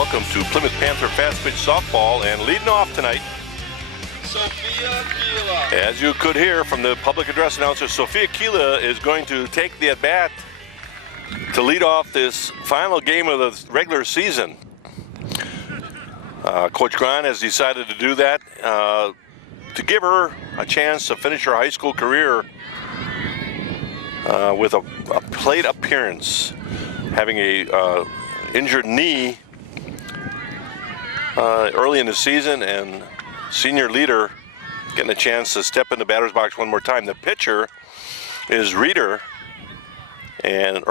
Welcome to Plymouth Panther Fast Pitch Softball, and leading off tonight, Sophia Keela. as you could hear from the public address announcer, Sophia Keela is going to take the at-bat to lead off this final game of the regular season. Coach Grahn has decided to do that to give her a chance to finish her high school career with a plate appearance, having a injured knee early in the season, and senior leader getting a chance to step in the batter's box one more time. The pitcher is Riker, and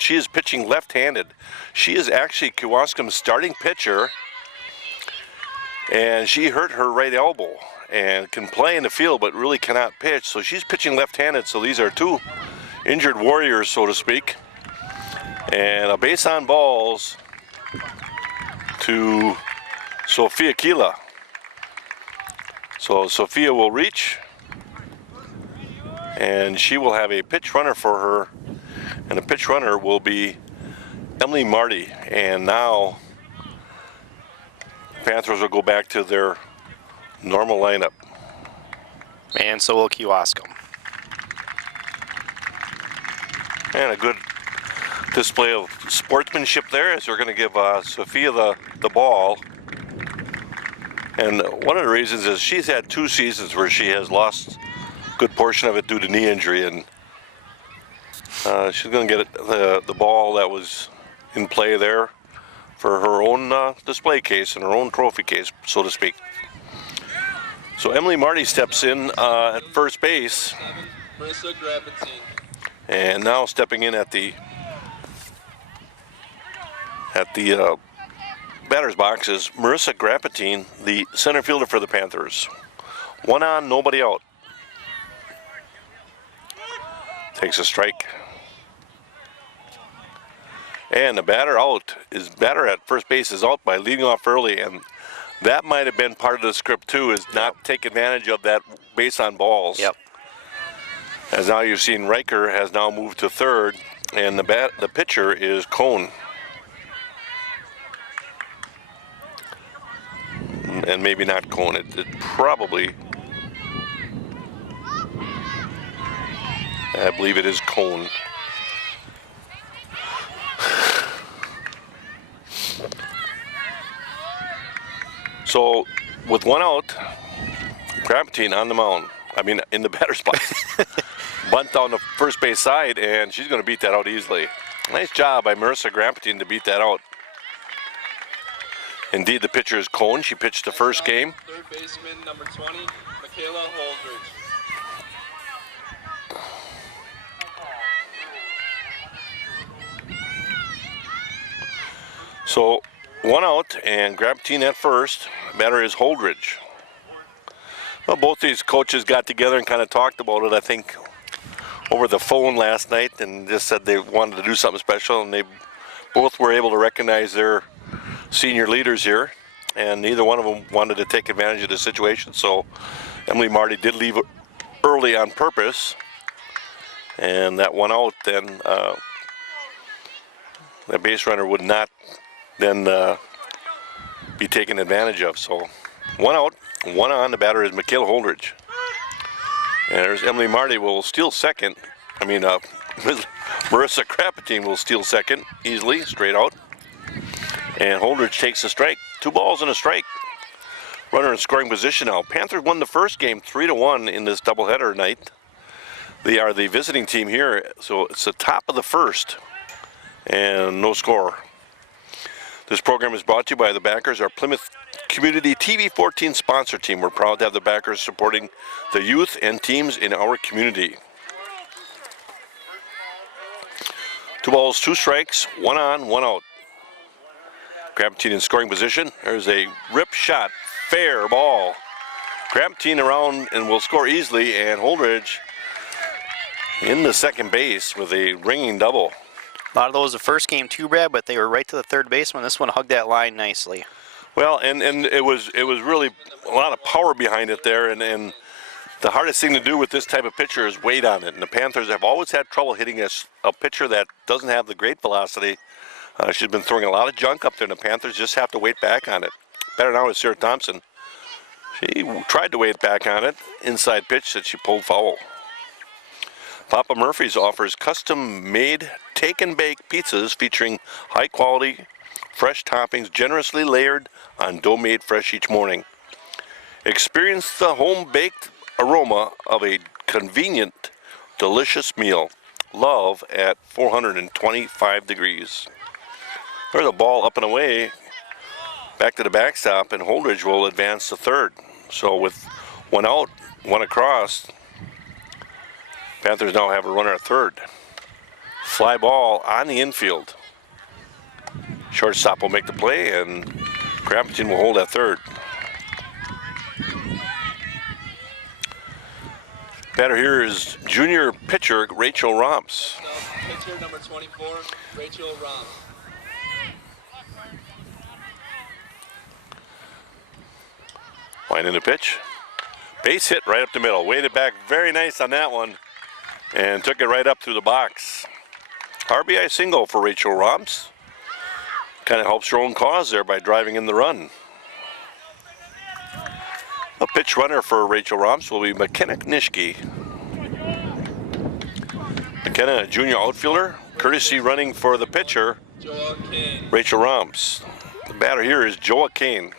she is pitching left-handed. She is actually Kewaskum's starting pitcher, and she hurt her right elbow and can play in the field but really cannot pitch, so she's pitching left-handed. So these are two injured warriors, so to speak, and a base on balls to Sophia Keela. So Sophia will reach, and she will have a pitch runner for her, and the pitch runner will be Emily Marty. And now Panthers will go back to their normal lineup. And so will Kewaskum. And a good display of sportsmanship there, as they're going to give Sophia the ball. And one of the reasons is she's had 2 seasons where she has lost a good portion of it due to knee injury, and she's going to get the ball that was in play there for her own display case and her own trophy case, so to speak. So Emily Marty steps in at first base, Marissa Grabbatine. and now stepping in at the batter's box is Marissa Grabbatine, the center fielder for the Panthers. 1 on, nobody out. Takes a strike. And the batter at first base is out by leading off early, and that might have been part of the script too, is not take advantage of that base on balls. Yep. As now you've seen Riker has now moved to third, and the pitcher is Cone. And maybe not Cone, it probably, I believe it is Cone. So with 1 out, Grabbatine on the mound, in the batter's box. Bunt down the first base side, and she's going to beat that out easily. Nice job by Marissa Grabbatine to beat that out. Indeed, the pitcher is Cone. She pitched the first game. Third baseman, number 20, Michaela Holdridge. So 1 out, and Grabbatine at first. Batter is Holdridge. Well, both these coaches got together and kind of talked about it, I think, over the phone last night, and just said they wanted to do something special, and they both were able to recognize their senior leaders here, and neither one of them wanted to take advantage of the situation. So Emily Marty did leave early on purpose, and that 1 out, then the base runner would not then be taken advantage of. So 1 out, 1 on. The batter is Michaela Holdridge, and there's Emily Marty will steal second. Marissa Grabbatine will steal second easily, straight out. And Holdridge takes a strike. 2 balls and a strike. Runner in scoring position now. Panthers won the first game 3-1 in this doubleheader night. They are the visiting team here, so it's the top of the first, and no score. This program is brought to you by the backers, our Plymouth Community TV 14 sponsor team. We're proud to have the backers supporting the youth and teams in our community. 2 balls, 2 strikes, 1 on, 1 out. Grabbatine in scoring position. There's a rip shot, fair ball. Grabbatine around and will score easily, and Holdridge in the second base with a ringing double. A lot of those the first game too, Brad, but they were right to the third baseman. This one hugged that line nicely. Well, and it was really a lot of power behind it there, and the hardest thing to do with this type of pitcher is weight on it. And the Panthers have always had trouble hitting a pitcher that doesn't have the great velocity She's been throwing a lot of junk up there, and the Panthers just have to wait back on it. Better now is Sarah Thompson. She tried to wait back on it. Inside pitch that she pulled foul. Papa Murphy's offers custom-made take-and-bake pizzas featuring high-quality, fresh toppings generously layered on dough made fresh each morning. Experience the home-baked aroma of a convenient, delicious meal. Love at 425 degrees. There's a ball up and away, back to the backstop, and Holdridge will advance to third. So with one out, one across, Panthers now have a runner at third. Fly ball on the infield. Shortstop will make the play, and Crampton will hold at third. Batter here is junior pitcher Rachel Romps. Pitcher number 24, Rachel Rom. Line in the pitch. Base hit right up the middle. Weighted back very nice on that one. And took it right up through the box. RBI single for Rachel Romps. Kind of helps her own cause there by driving in the run. A pitch runner for Rachel Romps will be McKenna Knishke. McKenna, a junior outfielder, courtesy running for the pitcher, Joa Kane. Rachel Romps. The batter here is Joa Kane.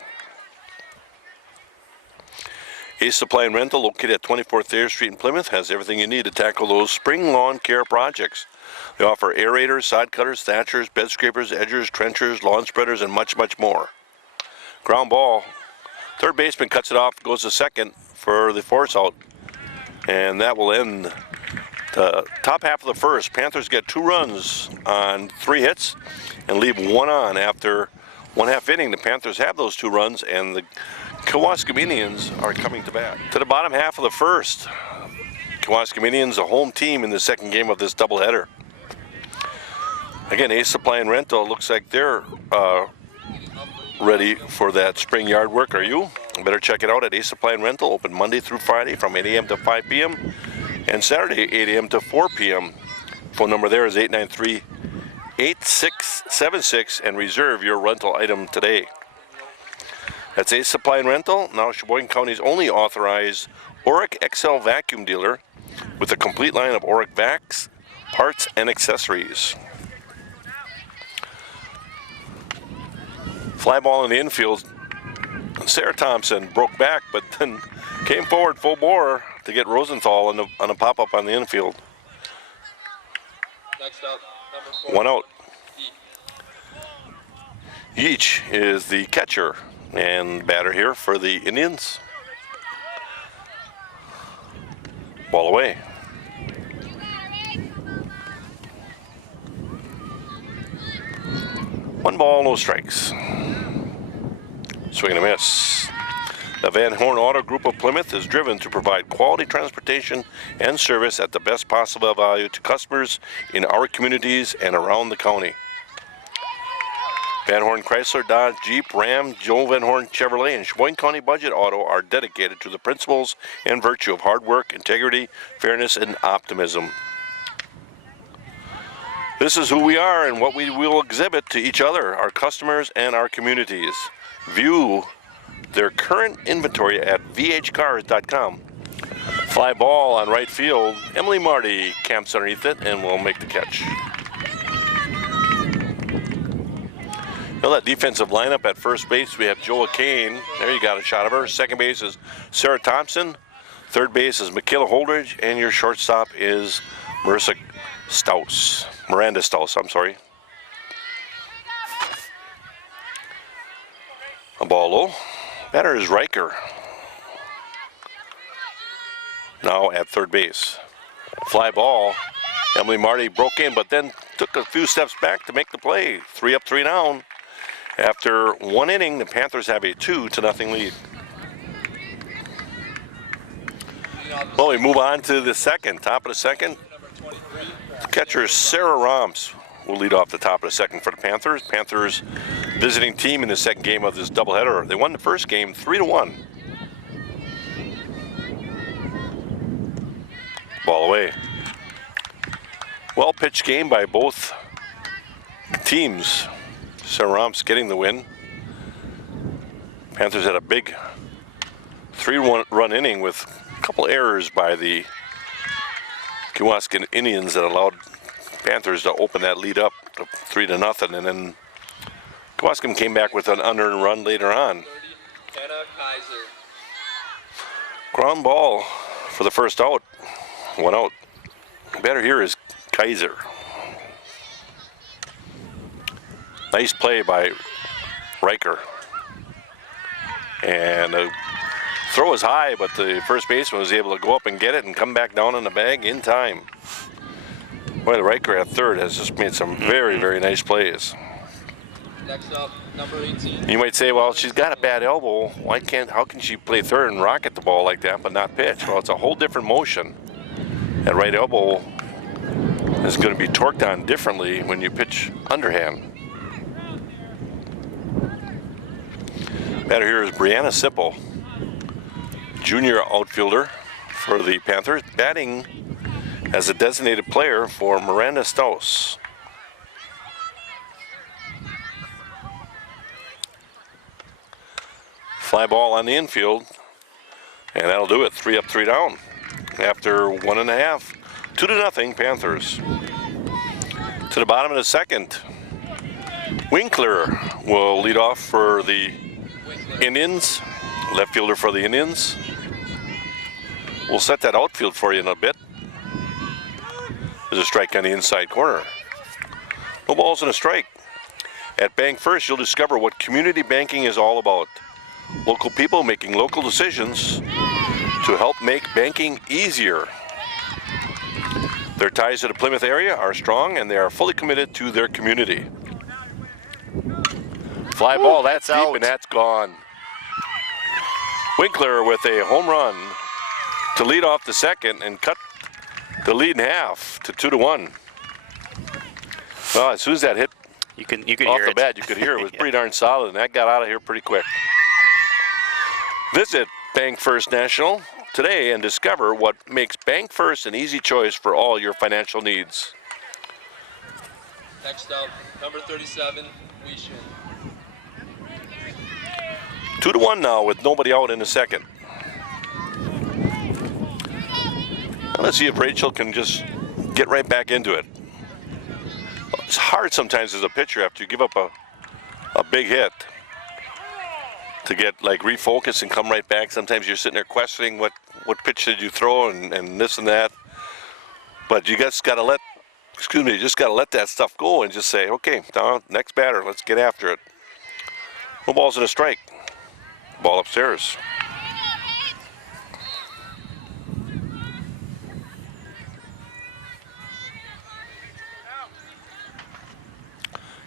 Ace Supply and Rental, located at 24th Thayer Street in Plymouth, has everything you need to tackle those spring lawn care projects. They offer aerators, sod cutters, thatchers, bed scrapers, edgers, trenchers, lawn spreaders, and much, much more. Ground ball. Third baseman cuts it off, goes to second for the force out. And that will end the top half of the first. Panthers get 2 runs on 3 hits and leave 1 on after 1/2 inning. The Panthers have those 2 runs, and the Kewaskum Indians are coming to bat. To the bottom half of the first. Kewaskum Indians, a home team in the second game of this doubleheader. Again, Ace Supply and Rental, looks like they're ready for that spring yard work. Are you? Better check it out at Ace Supply and Rental, open Monday through Friday from 8 a.m. to 5 p.m. and Saturday 8 a.m. to 4 p.m. Phone number there is 893-8676 and reserve your rental item today. That's Ace Supply and Rental, now Sheboygan County's only authorized Auric XL vacuum dealer with a complete line of Auric vacs, parts, and accessories. Fly ball in the infield. Sarah Thompson broke back, but then came forward full bore to get Rosenthal on a pop-up on the infield. Next up, number 4. 1 out. Yeech is the catcher and batter here for the Indians. Ball away. One ball, no strikes. Swing and a miss. The Van Horn Auto Group of Plymouth is driven to provide quality transportation and service at the best possible value to customers in our communities and around the county. Van Horn Chrysler, Dodge, Jeep, Ram, Joe Van Horn Chevrolet, and Sheboygan County Budget Auto are dedicated to the principles and virtue of hard work, integrity, fairness, and optimism. This is who we are and what we will exhibit to each other, our customers, and our communities. View their current inventory at vhcars.com. Fly ball on right field. Emily Marty camps underneath it and will make the catch. Now that defensive lineup at first base, we have Joa Kane. There you got a shot of her. Second base is Sarah Thompson. Third base is Michaela Holdridge. And your shortstop is Miranda Staus, I'm sorry. A ball low. Batter is Riker. Now at third base. Fly ball. Emily Marty broke in, but then took a few steps back to make the play. 3 up, 3 down. After 1 inning, the Panthers have a 2-0 lead. Well, we move on to the second. Top of the second. Catcher Sarah Romps will lead off the top of the second for the Panthers. Panthers visiting team in the second game of this doubleheader. They won the first game 3-1. Ball away. Well pitched game by both teams. Saramps getting the win. Panthers had a big 3-run inning with a couple errors by the Kewaskum Indians that allowed Panthers to open that lead up to 3-0, and then Kewaskum came back with an unearned run later on. 30, Hannah Kaiser. Ground ball for the first out. 1 out. Batter here is Kaiser. Nice play by Riker. And the throw was high, but the first baseman was able to go up and get it and come back down in the bag in time. Boy, the Riker at third has just made some very, very nice plays. Next up, number 18. You might say, well, she's got a bad elbow. How can she play third and rocket the ball like that but not pitch? Well, it's a whole different motion. That right elbow is going to be torqued on differently when you pitch underhand. Batter here is Brianna Sipple, junior outfielder for the Panthers, batting as a designated player for Miranda Staus. Fly ball on the infield, and that'll do it. 3 up, 3 down. After 1.5, 2-0 Panthers. To the bottom of the second, Winkler will lead off for the Indians, left fielder for the Indians. We'll set that outfield for you in a bit. There's a strike on the inside corner. No balls and a strike. At Bank First, you'll discover what community banking is all about. Local people making local decisions to help make banking easier. Their ties to the Plymouth area are strong, and they are fully committed to their community. Fly ball, that's deep, out. and that's gone. Winkler with a home run to lead off the second and cut the lead in half to 2-1. Well, as soon as that hit You could off hear the it. bat, you could hear it. It was pretty darn solid, and that got out of here pretty quick. Visit Bank First National today and discover what makes Bank First an easy choice for all your financial needs. Next up, number 37, Weishin. 2-1 now with nobody out in the second. Let's see if Rachel can just get right back into it. It's hard sometimes as a pitcher after you give up a big hit to get like refocus and come right back. Sometimes you're sitting there questioning what pitch did you throw and this and that. But you just got to let that stuff go and just say, okay, now next batter, let's get after it. No balls and a strike. Ball upstairs.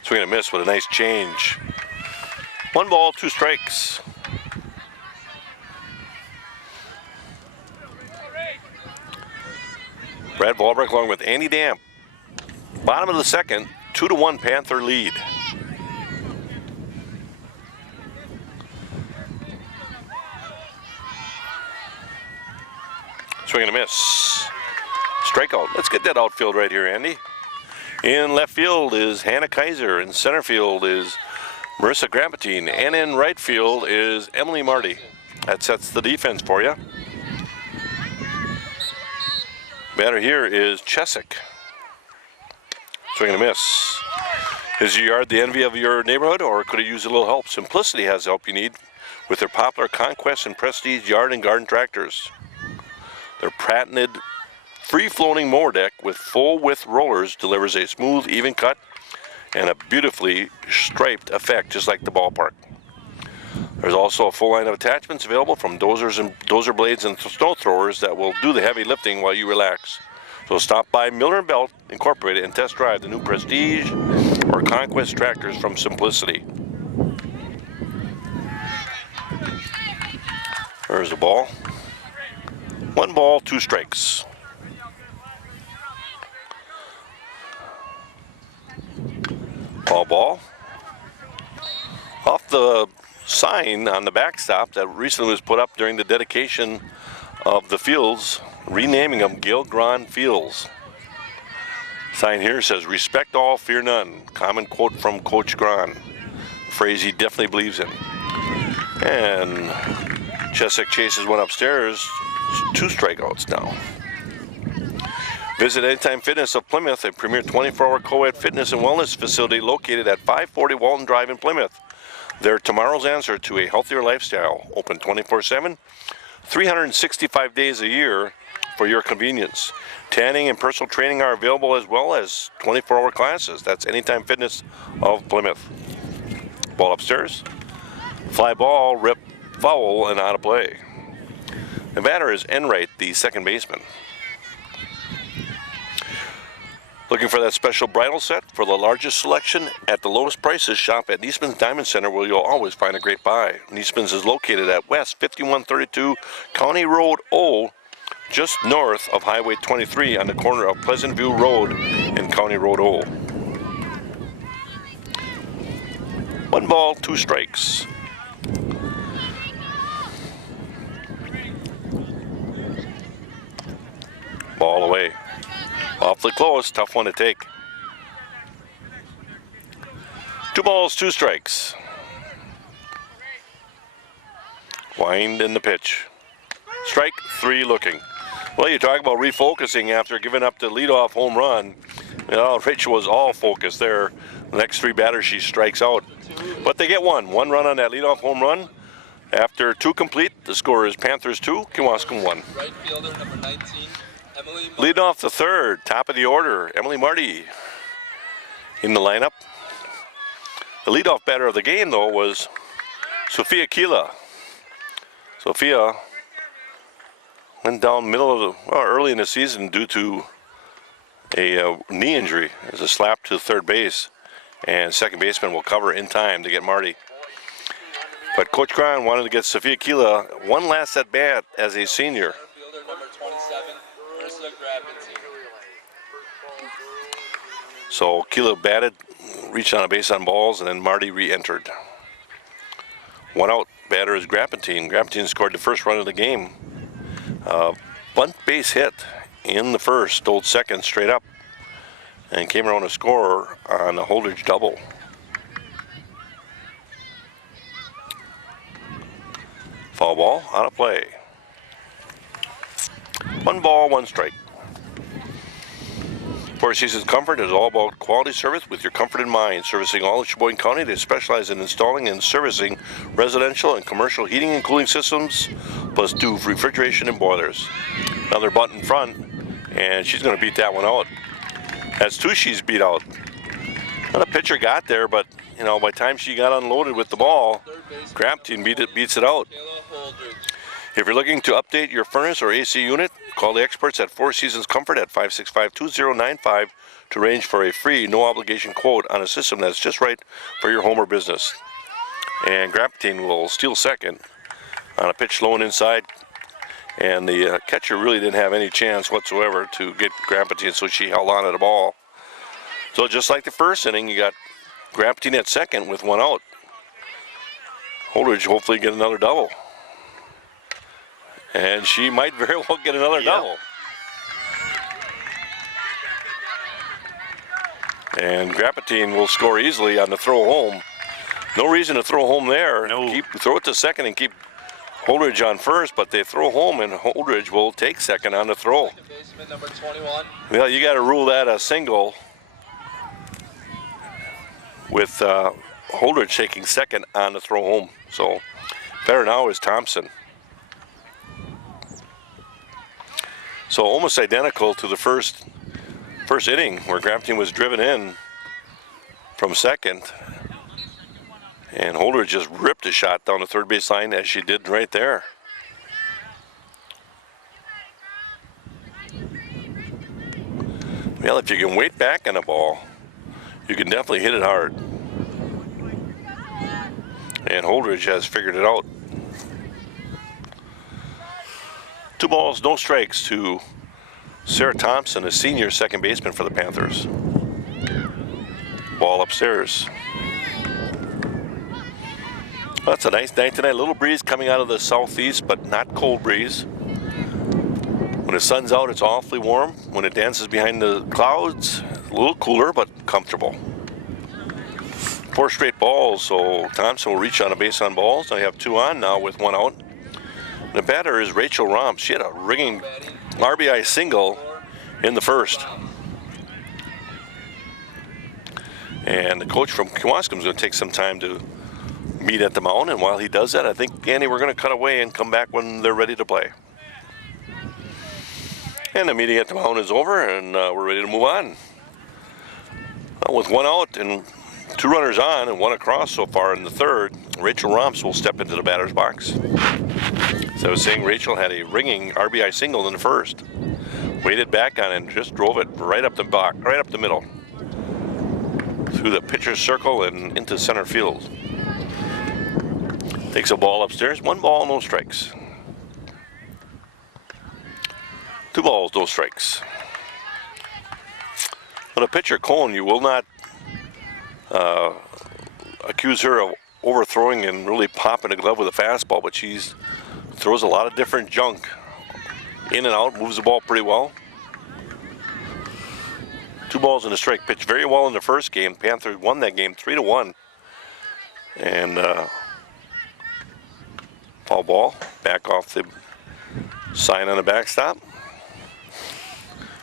Swing and a miss with a nice change. 1 ball, 2 strikes. Brad Ballbreak along with Andy Damp. Bottom of the second, 2-1 Panther lead. Swing and a miss. Strikeout. Let's get that outfield right here, Andy. In left field is Hannah Kaiser. In center field is Marissa Grapatine. And in right field is Emily Marty. That sets the defense for you. Batter here is Chesick. Swing and a miss. Is your yard the envy of your neighborhood, or could it use a little help? Simplicity has the help you need with their popular Conquest and Prestige yard and garden tractors. Their patented free-floating mower deck with full-width rollers delivers a smooth, even cut and a beautifully striped effect, just like the ballpark. There's also a full line of attachments available from dozers and dozer blades and snow throwers that will do the heavy lifting while you relax. So stop by Miller & Belt Incorporated and test drive the new Prestige or Conquest tractors from Simplicity. There's the ball. 1 ball, 2 strikes. Ball. Off the sign on the backstop that recently was put up during the dedication of the fields, renaming them Gil Gron Fields. Sign here says, "Respect all, fear none." Common quote from Coach Gron. phrase he definitely believes in. And Cheswick chases one upstairs, 2 strikeouts now. Visit Anytime Fitness of Plymouth, a premier 24-hour co-ed fitness and wellness facility located at 540 Walton Drive in Plymouth. They're tomorrow's answer to a healthier lifestyle. Open 24/7, 365 days a year for your convenience. Tanning and personal training are available as well as 24-hour classes. That's Anytime Fitness of Plymouth. Ball upstairs. Fly ball, rip, foul, and out of play. The batter is Enright, the second baseman. Looking for that special bridal set? For the largest selection at the lowest prices, shop at Niesman's Diamond Center, where you'll always find a great buy. Niesman's is located at West 5132 County Road O, just north of Highway 23 on the corner of Pleasant View Road and County Road O. 1 ball, 2 strikes. Ball away. Awfully close, tough one to take. 2 balls, 2 strikes. Wind in the pitch. Strike 3 looking. Well, you talk about refocusing after giving up the leadoff home run. You know, Rich was all focused there. The next 3 batters she strikes out. But they get 1 run on that leadoff home run. After 2 complete, the score is Panthers 2, Kewaskum 1. Right fielder number 19, Emily. Lead off the third, top of the order, Emily Marty in the lineup. The leadoff batter of the game, though, was Sophia Kila. Sophia went down early in the season due to a knee injury. There's a slap to third base, and second baseman will cover in time to get Marty. But Coach Cron wanted to get Sophia Kila one last at bat as a senior. Right fielder number 27, Ursula Grabinson. So Kila batted, reached on a base on balls, and then Marty re-entered. 1 out, batter is Grapentine. Grapentine scored the first run of the game. Bunt base hit in the first, stole second straight up, and came around to score on a Holdridge double. Foul ball, out of play. 1 ball, 1 strike. Four Seasons Comfort is all about quality service with your comfort in mind. Servicing all of Sheboygan County, they specialize in installing and servicing residential and commercial heating and cooling systems, plus do refrigeration and boilers. Another bunt in front, and she's going to beat that one out. That's 2 she's beat out. Well, the pitcher got there, but you know, by the time she got unloaded with the ball, Grapentine beats it out. If you're looking to update your furnace or AC unit, call the experts at Four Seasons Comfort at 565-2095 to arrange for a free, no-obligation quote on a system that's just right for your home or business. And Grapentine will steal second on a pitch low and inside, and the catcher really didn't have any chance whatsoever to get Grapentine, so she held on to the ball. So just like the first inning, you got Grapentine at second with 1 out. Holdridge hopefully get another double. And she might very well get another double. And Grapentine will score easily on the throw home. No reason to throw home there. No. Throw it to second and keep Holdridge on first, but they throw home and Holdridge will take second on the throw. Baseman number 21. Well, you got to rule that a single with Holdridge taking second on the throw home. So better now is Thompson. So almost identical to the first inning where Grapentine was driven in from second. And Holdridge just ripped a shot down the third base line as she did right there. Well, if you can wait back on the ball, you can definitely hit it hard. And Holdridge has figured it out. 2 balls, no strikes to Sarah Thompson, a senior second baseman for the Panthers. Ball upstairs. Well, it's a nice night tonight. A little breeze coming out of the southeast, but not cold breeze. When the sun's out, it's awfully warm. When it dances behind the clouds, a little cooler, but comfortable. 4 straight balls, so Thompson will reach on a base on balls. I have 2 on now with 1 out. The batter is Rachel Romps. She had a ringing RBI single in the first. And the coach from Kewaskum is going to take some time to meet at the mound, and while he does that, I think, Andy, we're going to cut away and come back when they're ready to play. And the meeting at the mound is over, and we're ready to move on. With 1 out and 2 runners on and 1 across so far in the third, Rachel Romps will step into the batter's box. As I was saying, Rachel had a ringing RBI single in the first. Waited back on it and just drove it right up the box, right up the middle, through the pitcher's circle and into center field. Takes a ball upstairs. 1 ball, no strikes. 2 balls, no strikes. But a pitcher, Cohn, you will not accuse her of overthrowing and really popping a glove with a fastball, but she throws a lot of different junk in and out, moves the ball pretty well. 2 balls and a strike. Pitched very well in the first game. Panthers won that game 3-1. And foul ball, back off the sign on the backstop.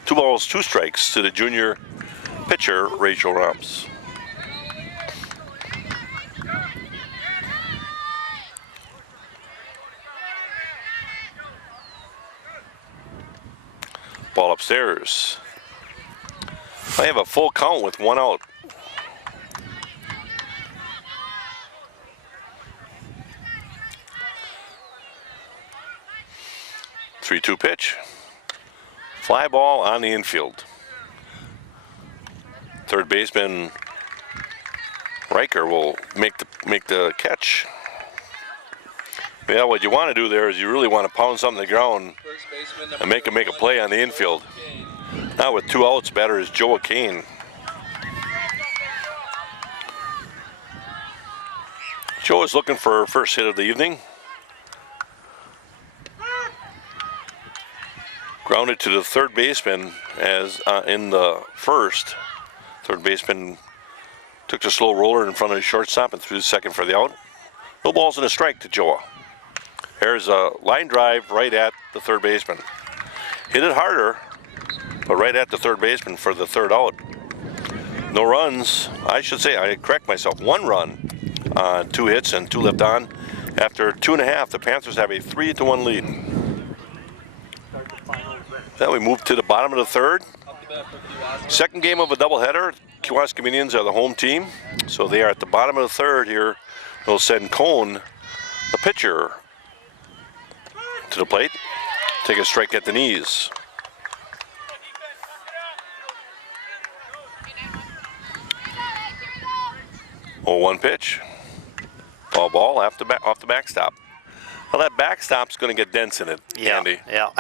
2 balls, 2 strikes to the junior pitcher, Rachel Romps. Ball upstairs. I have a full count with 1 out. Three-two pitch. Fly ball on the infield. Third baseman Riker will make the catch. Yeah, what you want to do there is you really want to pound something to the ground and make a play on the infield. Now with 2 outs, batter is Joa Kane. Joe is looking for her first hit of the evening. Grounded to the third baseman as in the first. Third baseman took the slow roller in front of the shortstop and threw the second for the out. No balls and a strike to Joa. There's a line drive right at the third baseman. Hit it harder, but right at the third baseman for the third out. No runs. I should say, I correct myself, 1 run on 2 hits and 2 left on. After 2.5, the Panthers have a 3-1 lead. Then we move to the bottom of the third. Second game of a doubleheader. Kewaskum Indians are the home team, so they are at the bottom of the third here. They'll send Cohn, the pitcher, to the plate. Take a strike at the knees. Oh, 1 pitch. Foul ball off the backstop. Well, that backstop's going to get dents in it, Andy. Yeah.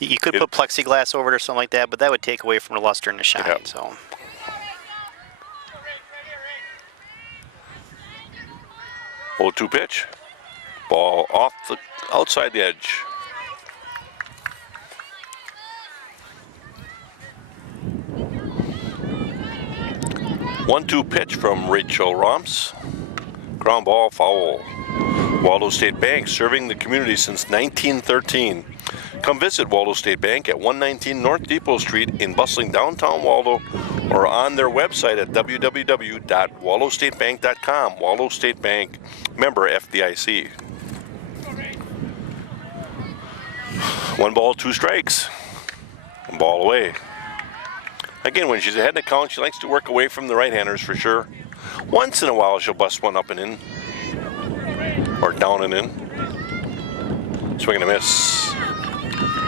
You could put plexiglass over it or something like that, but that would take away from the luster and the shine. Yeah. So. 0-2 pitch. Ball off the outside the edge. One-two pitch from Rachel Romps. Ground ball, foul. Waldo State Bank, serving the community since 1913. Come visit Waldo State Bank at 119 North Depot Street in bustling downtown Waldo, or on their website at www.waldostatebank.com. Waldo State Bank, member FDIC. 1 ball, 2 strikes. And ball away. Again, when she's ahead in the count, she likes to work away from the right-handers for sure. Once in a while, she'll bust one up and in. Or down and in. Swing and a miss.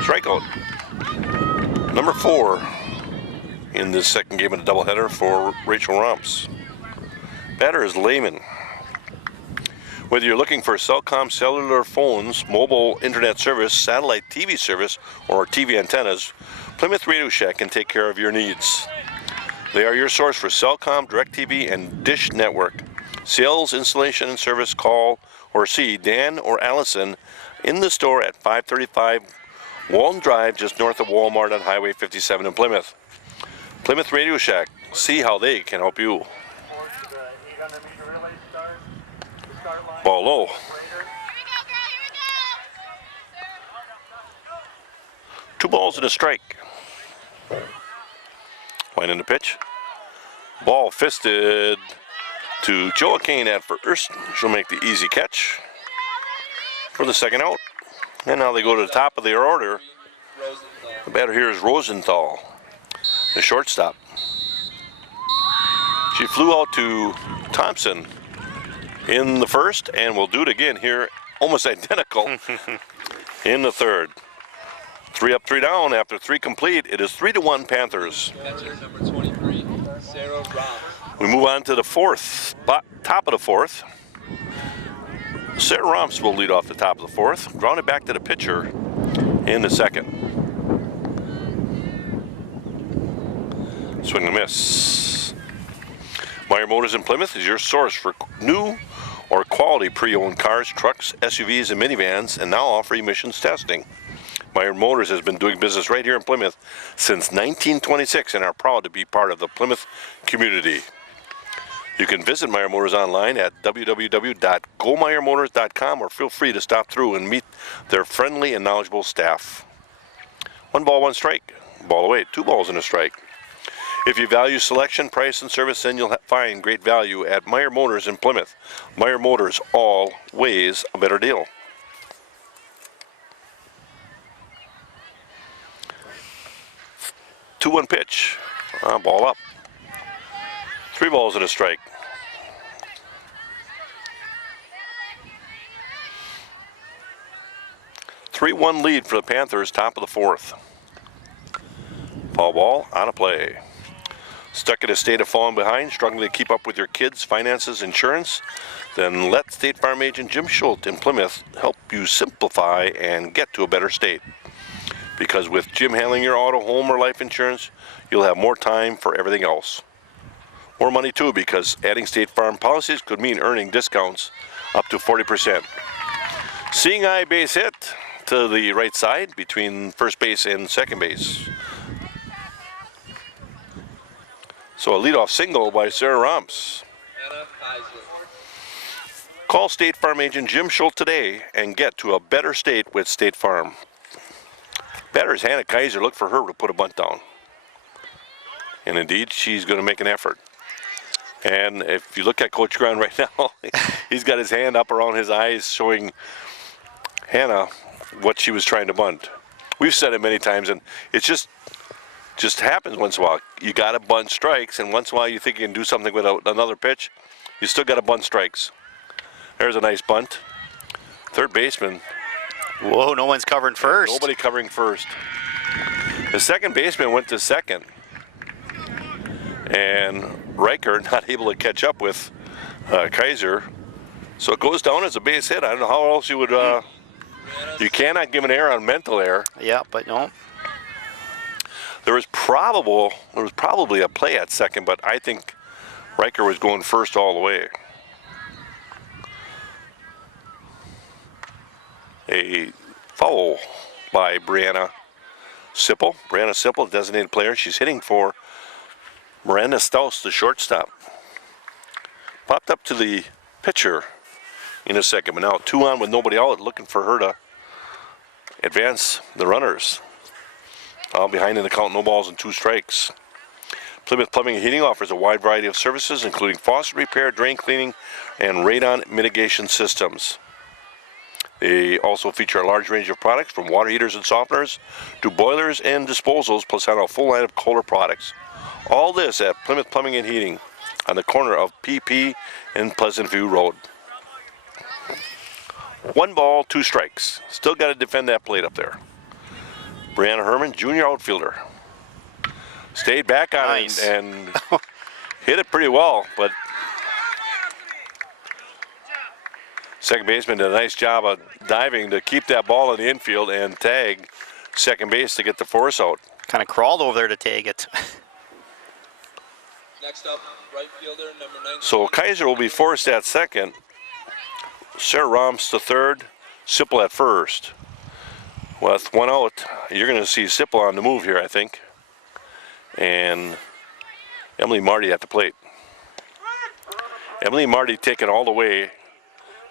Strikeout. Number 4 in this second game of the doubleheader for Rachel Romps. Batter is Lehman. Whether you're looking for Cellcom cellular phones, mobile internet service, satellite TV service, or TV antennas, Plymouth Radio Shack can take care of your needs. They are your source for Cellcom, DirecTV, and Dish Network. Sales, installation, and service. Call or see Dan or Allison in the store at 535 Walton Drive, just north of Walmart on Highway 57 in Plymouth. Plymouth Radio Shack. See how they can help you. Ball low. Two balls and a strike. Line in the pitch. Ball fisted to Joaquin at first. She'll make the easy catch for the second out. And now they go to the top of their order. The batter here is Rosenthal, the shortstop. She flew out to Thompson in the first, and will do it again here, almost identical in the third. 3 up, 3 down. After 3 complete, it is 3-1 Panthers. Catcher number 23, Sarah Roms. We move on to the fourth, top of the fourth. Sarah Romps will lead off the top of the fourth. Ground it back to the pitcher in the second. Swing and miss. Meyer Motors in Plymouth is your source for new or quality pre-owned cars, trucks, SUVs, and minivans, and now offer emissions testing. Meyer Motors has been doing business right here in Plymouth since 1926 and are proud to be part of the Plymouth community. You can visit Meyer Motors online at www.gomeyermotors.com or feel free to stop through and meet their friendly and knowledgeable staff. 1 ball, 1 strike. Ball away, 2 balls and a strike. If you value selection, price, and service, then you'll find great value at Meyer Motors in Plymouth. Meyer Motors, always a better deal. Two-one pitch. Ball up. 3 balls and a strike. Three-one lead for the Panthers, top of the fourth. Foul ball, on a play. Stuck in a state of falling behind, struggling to keep up with your kids' finances, insurance? Then let State Farm agent Jim Schultz in Plymouth help you simplify and get to a better state. Because with Jim handling your auto, home, or life insurance, you'll have more time for everything else. More money too, because adding State Farm policies could mean earning discounts up to 40%. Seeing eye base hit to the right side between first base and second base. So a leadoff single by Sarah Romps. Anna Kaiser. Call State Farm agent Jim Schultz today and get to a better state with State Farm. Batter is Hannah Kaiser. Look for her to put a bunt down. And indeed, she's going to make an effort. And if you look at Coach Grant right now, he's got his hand up around his eyes showing Hannah what she was trying to bunt. We've said it many times, and it's just happens once in a while. You got to bunt strikes, and once in a while you think you can do something with another pitch, you still got to bunt strikes. There's a nice bunt. Third baseman. Whoa, no one's covering first. Nobody covering first. The second baseman went to second. And Riker not able to catch up with Kaiser. So it goes down as a base hit. I don't know how else you would... you cannot give an error on mental error. Yeah, but no. There was probably a play at second, but I think Riker was going first all the way. A foul by Brianna Sipple. Brianna Sipple, designated player. She's hitting for Miranda Staus, the shortstop. Popped up to the pitcher in a second, but now 2 on with nobody out, looking for her to advance the runners. All behind in the count, no balls and 2 strikes. Plymouth Plumbing and Heating offers a wide variety of services, including faucet repair, drain cleaning, and radon mitigation systems. They also feature a large range of products from water heaters and softeners to boilers and disposals, plus have a full line of Kohler products. All this at Plymouth Plumbing and Heating on the corner of PP and Pleasant View Road. 1 ball, 2 strikes. Still got to defend that plate up there. Brianna Herman, junior outfielder. Stayed back on Nice. it and hit it pretty well, but second baseman did a nice job of diving to keep that ball in the infield and tag second base to get the force out. Kind of crawled over there to tag it. Next up, right fielder number 19. So Kaiser will be forced at second. Sarah Romps to third. Sipple at first. With 1 out, you're going to see Sipple on the move here, I think. And Emily Marty at the plate. Emily Marty taking all the way,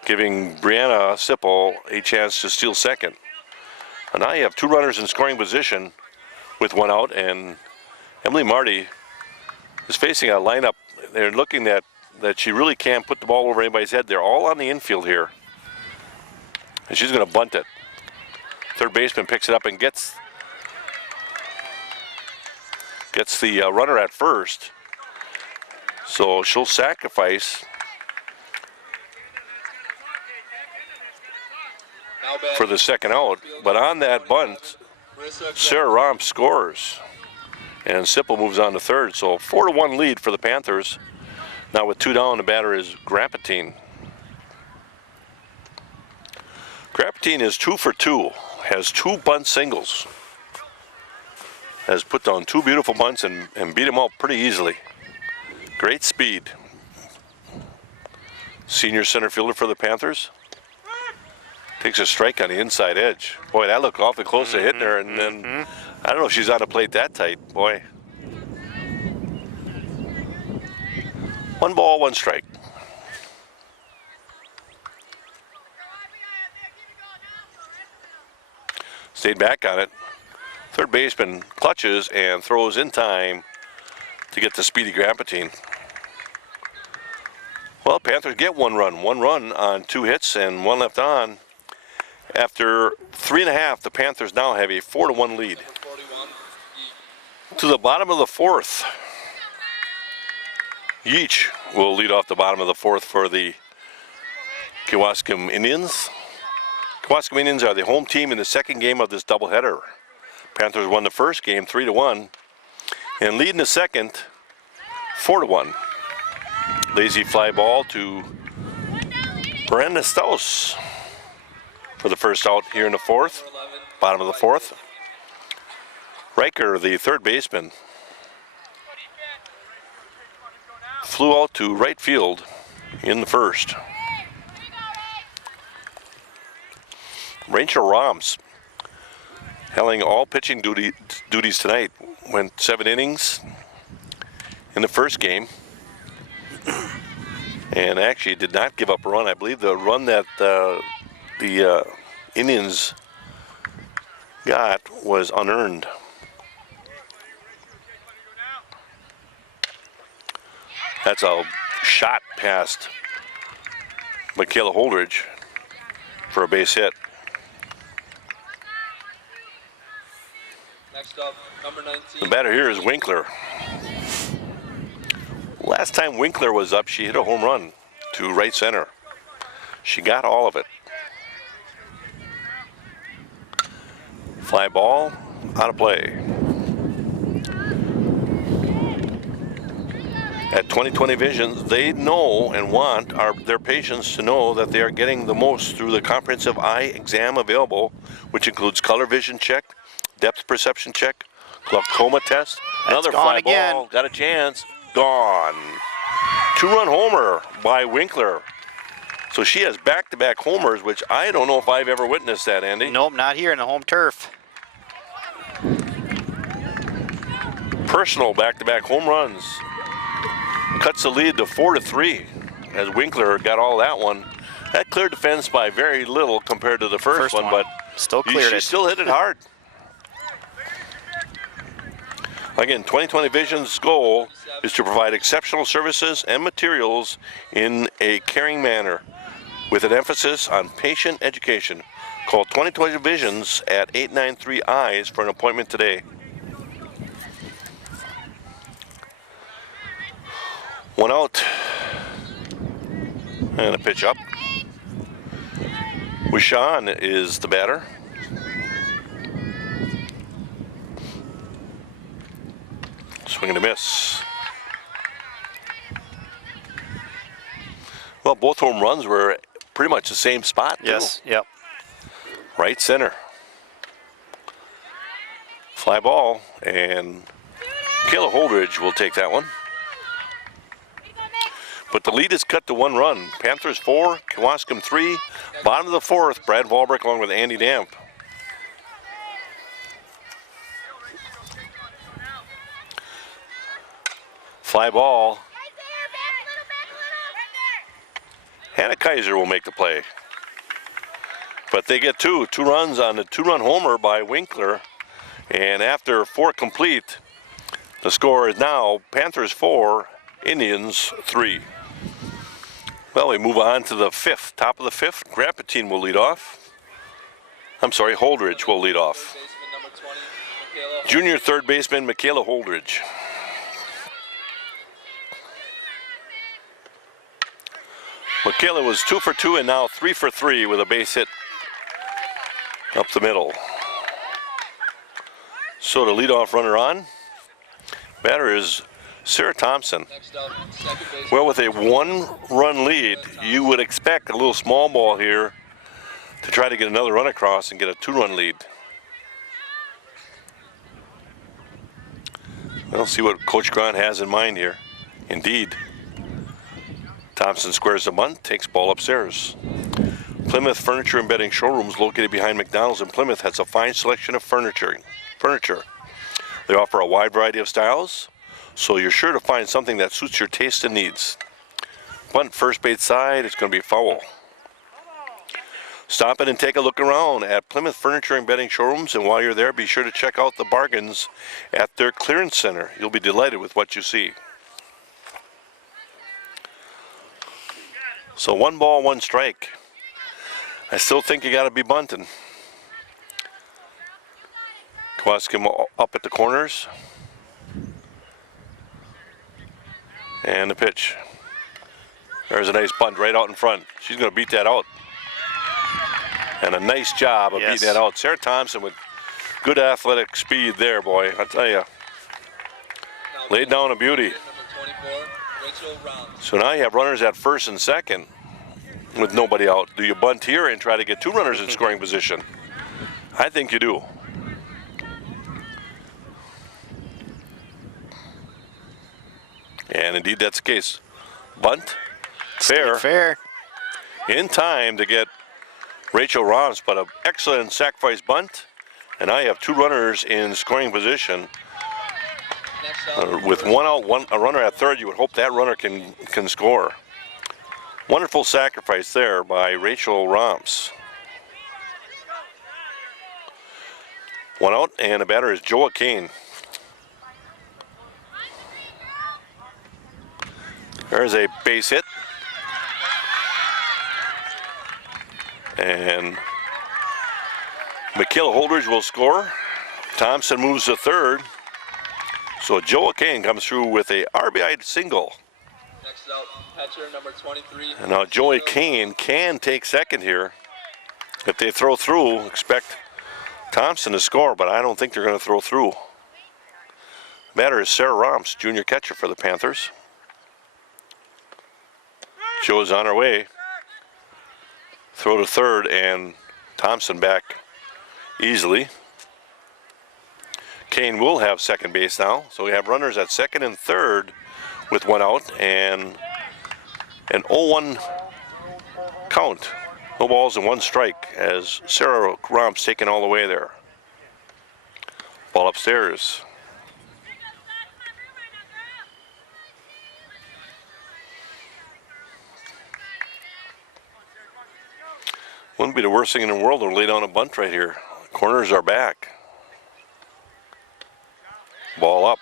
giving Brianna Sipple a chance to steal second. And now you have two runners in scoring position with one out, and Emily Marty is facing a lineup. They're looking at that she really can't put the ball over anybody's head. They're all on the infield here. And she's going to bunt it. Third baseman picks it up and gets the runner at first. So she'll sacrifice Now back. for the second out. But on that bunt, Marissa Sarah Romp scores. And Sipple moves on to third. So 4-1 lead for the Panthers. Now with two down, the batter is Grapatine. Grapatine is 2 for 2. Has 2 bunt singles. Has put down 2 beautiful bunts and beat them out pretty easily. Great speed. Senior center fielder for the Panthers. Takes a strike on the inside edge. Boy, that looked awfully close to hitting her, and then I don't know if she's on the plate that tight. Boy. 1 ball, 1 strike. Stayed back on it. Third baseman clutches and throws in time to get the speedy Grapatine. Well, Panthers get 1 run. 1 run on 2 hits and 1 left on. After 3.5, the Panthers now have a 4-1 lead. 41. To the bottom of the 4th. Yeech will lead off the bottom of the 4th for the Kewaskum Indians. Kewaskum Indians are the home team in the second game of this doubleheader. Panthers won the first game 3-1 and lead in the second 4-1. Lazy fly ball to Miranda Staus for the first out here in the 4th, bottom of the 4th. Riker, the third baseman, flew out to right field in the first. Rachel Roms handling all pitching duties tonight. Went 7 innings in the first game and actually did not give up a run. I believe the run that the Indians got was unearned. That's a shot past Michaela Holdridge for a base hit. Next up, number 19. The batter here is Winkler. Last time Winkler was up, she hit a home run to right center. She got all of it. Fly ball, out of play. At 20/20 Visions, they know and want their patients to know that they are getting the most through the comprehensive eye exam available, which includes color vision check, depth perception check, glaucoma test. Another fly ball, got a chance, gone. 2-run homer by Winkler. So she has back-to-back homers, which I don't know if I've ever witnessed that, Andy. Nope, not here in the home turf. Personal back-to-back home runs. Cuts the lead to 4-3 as Winkler got all that one. That cleared the fence by very little compared to the first one, but still cleared she it. still hit it hard. Again, 20/20 Vision's goal is to provide exceptional services and materials in a caring manner with an emphasis on patient education. Call 20/20 Visions at 893-EYES for an appointment today. One out. And a pitch up. Wishan is the batter. Swing and a miss. Well, both home runs were pretty much the same spot, too. Yes, yep. Right center. Fly ball, and Kayla Holdridge will take that one. But the lead is cut to 1 run. Panthers 4, Kewaskum 3. Bottom of the 4th, Brad Wahlberg along with Andy Damp. Fly ball. Hannah Kaiser will make the play. But they get two runs on the two-run homer by Winkler. And after 4 complete, the score is now Panthers 4, Indians 3. Well, we move on to the 5th, top of the 5th. Grapatine will lead off. I'm sorry, Holdridge will lead off. Baseman number 20, Michaela. Junior third baseman Michaela Holdridge. Michaela was 2 for 2 and now 3 for 3 with a base hit up the middle. So the leadoff runner on. Batter is Sarah Thompson. Next up, second baseman. Well, with a 1-run lead, you would expect a little small ball here to try to get another run across and get a 2-run lead. Well, see what Coach Grant has in mind here. Indeed. Thompson squares the bunt, takes ball upstairs. Plymouth Furniture and Bedding Showrooms, located behind McDonald's in Plymouth, has a fine selection of furniture. They offer a wide variety of styles, so you're sure to find something that suits your taste and needs. Bunt first base side, it's going to be foul. Stop in and take a look around at Plymouth Furniture and Bedding Showrooms, and while you're there, be sure to check out the bargains at their clearance center. You'll be delighted with what you see. So 1 ball, 1 strike. I still think you got to be bunting. Kowalski up at the corners. And the pitch. There's a nice bunt right out in front. She's going to beat that out. And a nice job of beating that out. Sarah Thompson with good athletic speed there, boy. I tell you. Laid down a beauty. Number 24, Rachel Rounds. So now you have runners at first and second with nobody out. Do you bunt here and try to get 2 runners in scoring position? I think you do. And indeed that's the case. Bunt, fair, in time to get Rachel Rounds, but an excellent sacrifice bunt. And now you have 2 runners in scoring position. Next up, With 1 out, a runner at third, you would hope that runner can score. Wonderful sacrifice there by Rachel Romps. 1 out, and the batter is Joa Kane. There's a base hit. And Michaela Holdridge will score. Thompson moves to third. So Joa Kane comes through with a RBI single. next up, catcher number 23. And now Joey Kane can take second here. If they throw through, expect Thompson to score, but I don't think they're going to throw through. Batter is Sarah Romps, junior catcher for the Panthers. Joe's on her way. Throw to third, and Thompson back easily. Kane will have second base now, so we have runners at second and third with 1 out and an 0-1 count. No balls and 1 strike as Sarah Romps taken all the way there. Ball upstairs. Wouldn't be the worst thing in the world to lay down a bunt right here. Corners are back. Ball up.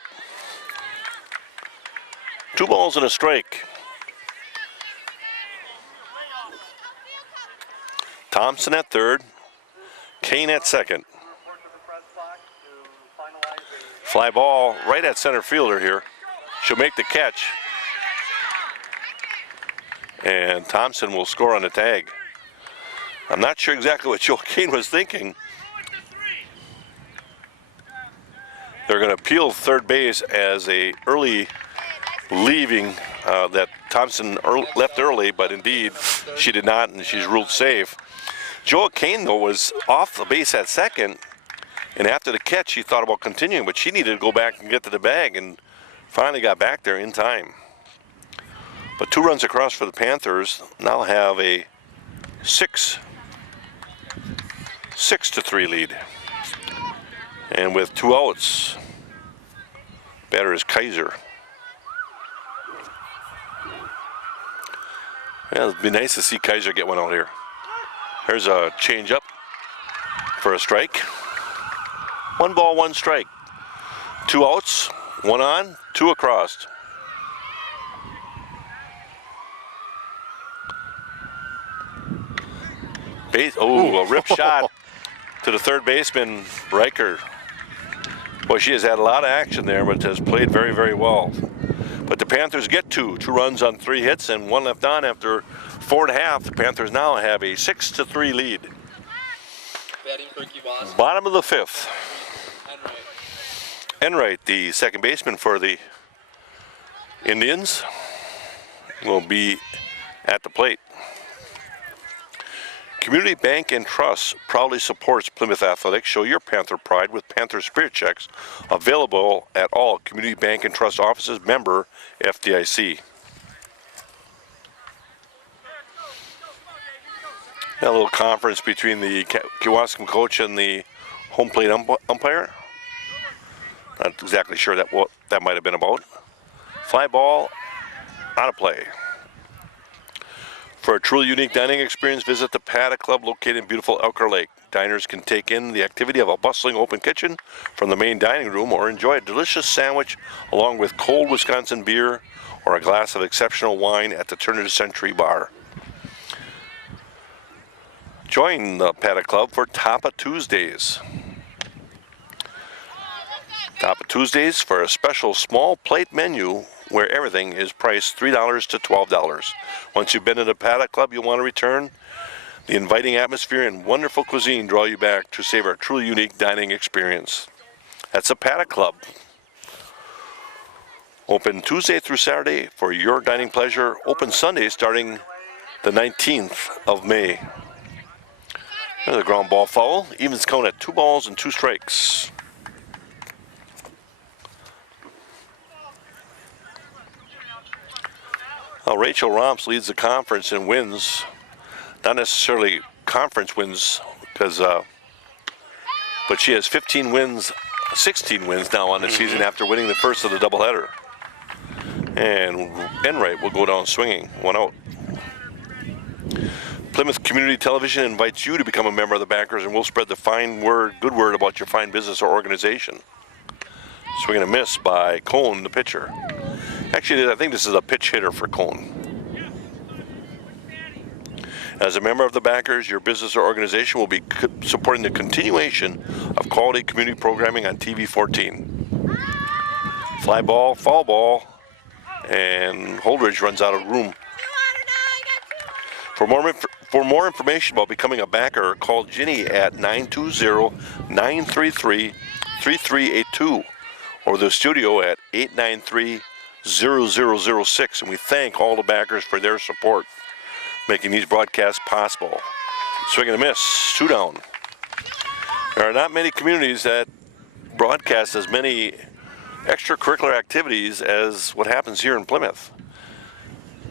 2 balls and a strike. Thompson at third. Kane at second. Fly ball right at center fielder here. She'll make the catch. And Thompson will score on the tag. I'm not sure exactly what Joe Kane was thinking. They're going to peel third base as a early leaving that Thompson left early, but indeed she did not, and she's ruled safe. Joe Kane, though, was off the base at second, and after the catch, she thought about continuing, but she needed to go back and get to the bag, and finally got back there in time. But 2 runs across for the Panthers now have a 6-3 lead. And with 2 outs, batter is Kaiser. Yeah, it'd be nice to see Kaiser get one out here. There's a change-up for a strike. 1 ball, 1 strike. 2 outs, 1 on, 2 across. Base, oh, a rip shot to the third baseman, Riker. Boy, she has had a lot of action there, but has played very, very well. But the Panthers get 2 runs on 3 hits and 1 left on after 4 1/2. The Panthers now have a 6-3 lead. Batting for Kibasa. Bottom of the 5th. Enright. Enright, the second baseman for the Indians, will be at the plate. Community Bank and Trust proudly supports Plymouth Athletics. Show your Panther pride with Panther Spirit Checks, available at all Community Bank and Trust offices, member FDIC. A little conference between the Kewaskum coach and the home plate umpire. Not exactly sure what that might have been about. Fly ball, out of play. For a truly unique dining experience, visit the Paddock Club located in beautiful Elker Lake. Diners can take in the activity of a bustling open kitchen from the main dining room or enjoy a delicious sandwich along with cold Wisconsin beer or a glass of exceptional wine at the Turn of the Century Bar. Join the Paddock Club for Tapa Tuesdays. Tapa Tuesdays for a special small plate menu where everything is priced $3 to $12. Once you've been to the Paddock Club, you'll want to return. The inviting atmosphere and wonderful cuisine draw you back to savor a truly unique dining experience. That's the Paddock Club. Open Tuesday through Saturday for your dining pleasure. Open Sunday starting the 19th of May. There's a ground ball foul. Evens count at 2 balls and 2 strikes. Rachel Romps leads the conference in wins. Not necessarily conference wins, because, but she has 15 wins, 16 wins now on the season after winning the first of the doubleheader. And Enright will go down swinging, 1 out. Plymouth Community Television invites you to become a member of the backers, and we'll spread the good word about your fine business or organization. Swing and a miss by Cone, the pitcher. Actually, I think this is a pitch hitter for Cone. As a member of the backers, your business or organization will be supporting the continuation of quality community programming on TV 14. Fly ball, foul ball, and Holdridge runs out of room. For more information about becoming a backer, call Ginny at 920-933-3382 or the studio at 893-0006. And we thank all the backers for their support, making these broadcasts possible. Swing and a miss, 2 down. There are not many communities that broadcast as many extracurricular activities as what happens here in Plymouth.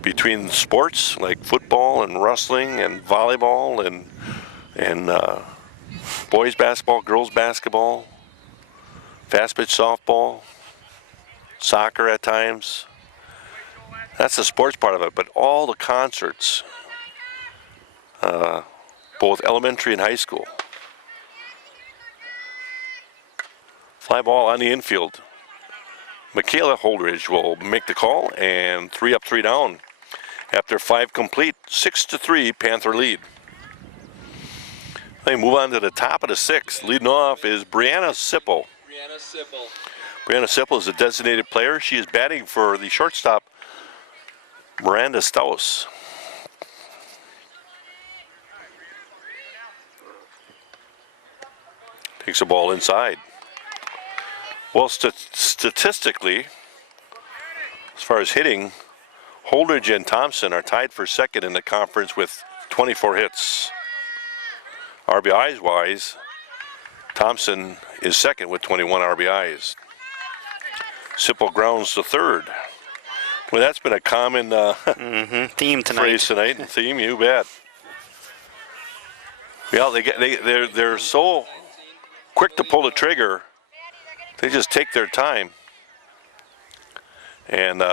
Between sports like football and wrestling and volleyball and boys basketball, girls basketball, fast pitch softball, soccer at times. That's the sports part of it, but all the concerts, both elementary and high school. Fly ball on the infield. Michaela Holdridge will make the call, and 3 up, 3 down. After 5 complete, 6-3 Panther lead. They move on to the top of the 6th. Leading off is Brianna Sipple. Brianna Sipple is a designated player. She is batting for the shortstop, Miranda Staus. Takes the ball inside. Well, statistically, as far as hitting, Holdridge and Thompson are tied for second in the conference with 24 hits. RBIs-wise, Thompson is second with 21 RBIs. Sipple grounds to third. Well, that's been a common theme tonight. Phrase tonight. Theme, you bet. Yeah, they're so quick to pull the trigger. They just take their time. And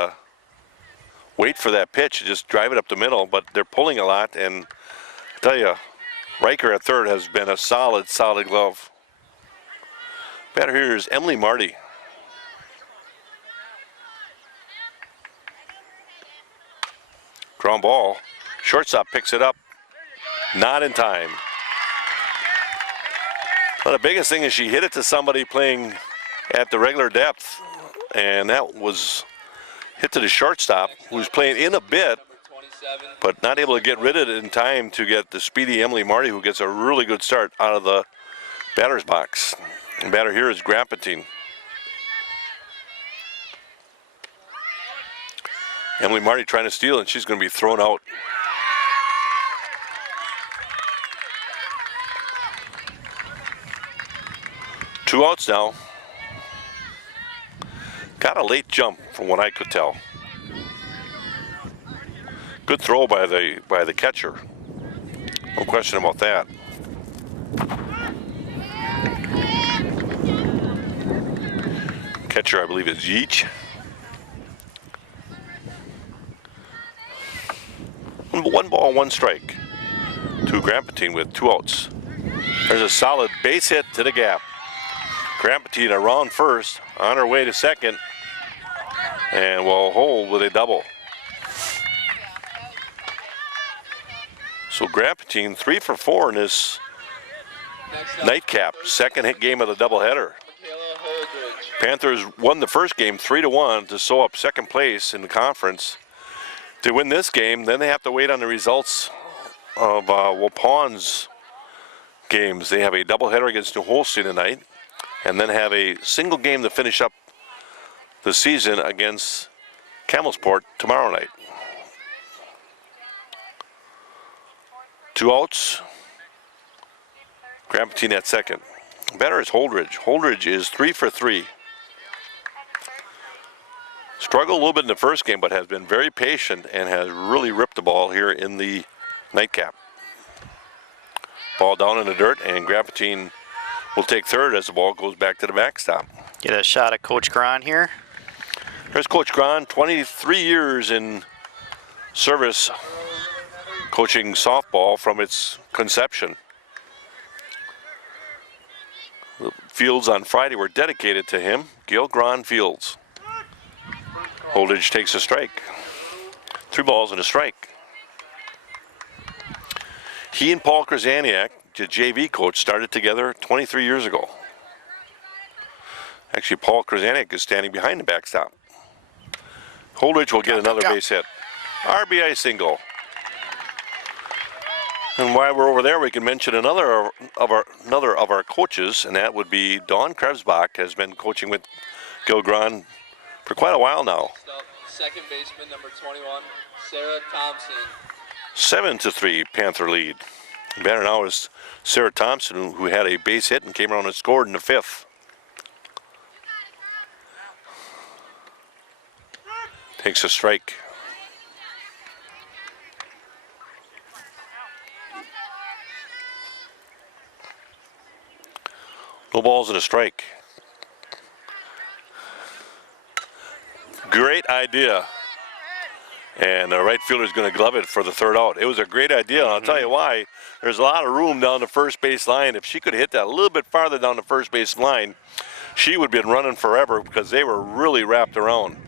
wait for that pitch, just drive it up the middle, but they're pulling a lot, and I tell you, Riker at third has been a solid glove. Batter here is Emily Marty. Ground ball. Shortstop picks it up. Not in time. Well, the biggest thing is she hit it to somebody playing at the regular depth, and that was hit to the shortstop, who's playing in a bit, but not able to get rid of it in time to get the speedy Emily Marty, who gets a really good start out of the batter's box. The batter here is Grampetine. Emily Marty trying to steal, and she's going to be thrown out. Two outs now. Got a late jump from what I could tell. Good throw by the catcher. No question about that. Catcher, I believe, is Yeech. One ball, one strike to Grampetine with two outs. There's a solid base hit to the gap. Grampetine around first, on her way to second, and will hold with a double. So Grampetine 3 for 4 in this nightcap, second hit game of the doubleheader. Panthers won the first game 3-1 to sew up second place in the conference. To win this game, then they have to wait on the results of Waupun's games. They have a doubleheader against New Holstein tonight, and then have a single game to finish up the season against Camelsport tomorrow night. Two outs. Grampetine at second. Batter is Holdridge. Holdridge is 3 for 3. Struggled a little bit in the first game, but has been very patient and has really ripped the ball here in the nightcap. Ball down in the dirt, and Grampetine will take third as the ball goes back to the backstop. Get a shot at Coach Gron here. Here's Coach Gron, 23 years in service, coaching softball from its conception. The fields on Friday were dedicated to him, Gil Gron Fields. Holdridge takes a strike. 3 balls and a strike. He and Paul Krasaniak, the JV coach, started together 23 years ago. Actually, Paul Krasaniak is standing behind the backstop. Holdridge will get another base hit. RBI single. And while we're over there, we can mention another of our coaches, and that would be Dawn Krebsbach, has been coaching with Gil Gron for quite a while now. Second baseman, number 21, Sarah Thompson. 7-3 Panther lead. Batter now is Sarah Thompson, who had a base hit and came around and scored in the 5th. Takes a strike. No balls and a strike. Great idea. And the right fielder is going to glove it for the third out. It was a great idea, and I'll tell you why. There's a lot of room down the first base line. If she could hit that a little bit farther down the first base line, she would have been running forever because they were really wrapped around.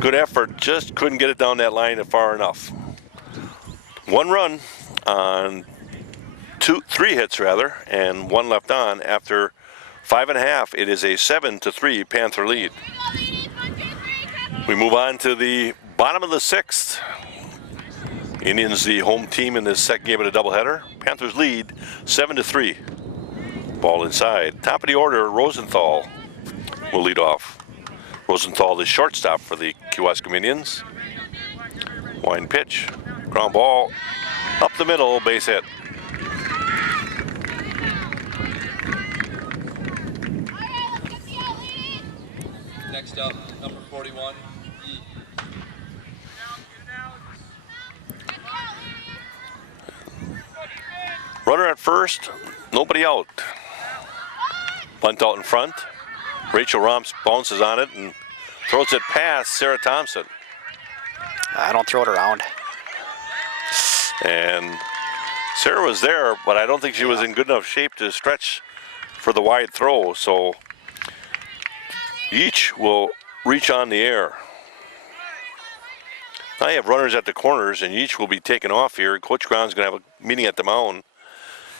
Good effort, just couldn't get it down that line far enough. 1 run on 3 hits rather, and 1 left on after 5.5. It is a 7-3 Panther lead. We move on to the bottom of the 6th. Indians the home team in this second game of the doubleheader. Panthers lead 7-3. Ball inside. Top of the order, Rosenthal will lead off. Rosenthal, the shortstop for the Kewaskum Indians. Wind pitch. Ground ball. Up the middle, base hit. Next up, number 41, Yee. Runner at first, nobody out. Bunt out in front. Rachel Romps bounces on it and throws it past Sarah Thompson. I don't throw it around. And Sarah was there, but I don't think she was in good enough shape to stretch for the wide throw. So each will reach on the air. Now you have runners at the corners, and each will be taken off here. Coach Brown's going to have a meeting at the mound.